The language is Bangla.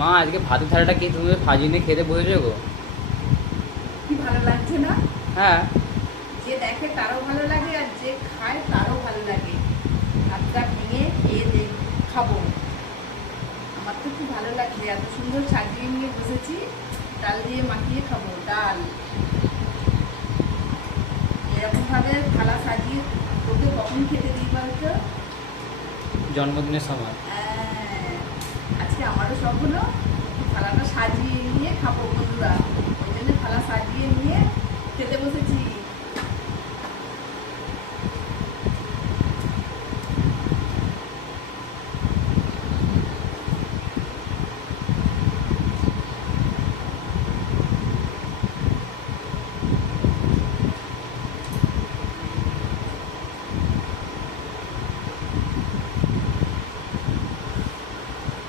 মা আজকে ভাতের থালাটা কি তুমি ভাজি নিয়ে খেতে বসেছো গো? কি ভালো লাগছে না? হ্যাঁ। যে দেখে তারও ভালো লাগে আর যে খায় তারও ভালো লাগে। ভাতটা ভেঙে খেয়ে খাবো। আমার তো খুব ভালো লাগছে, এত সুন্দর সাজিয়ে নিয়ে বসেছি। ডাল দিয়ে মাখিয়ে খাবো, ডাল। এরকম ভাবে থালা সাজিয়ে তোকে কখন খেতে দিই বলতো? জন্মদিনের সময়। আজকে আমারও শখ হলো থালাটা সাজিয়ে নিয়ে খাবো বন্ধুরা, ওই জন্য থালা সাজিয়ে নিয়ে খেতে বসেছি।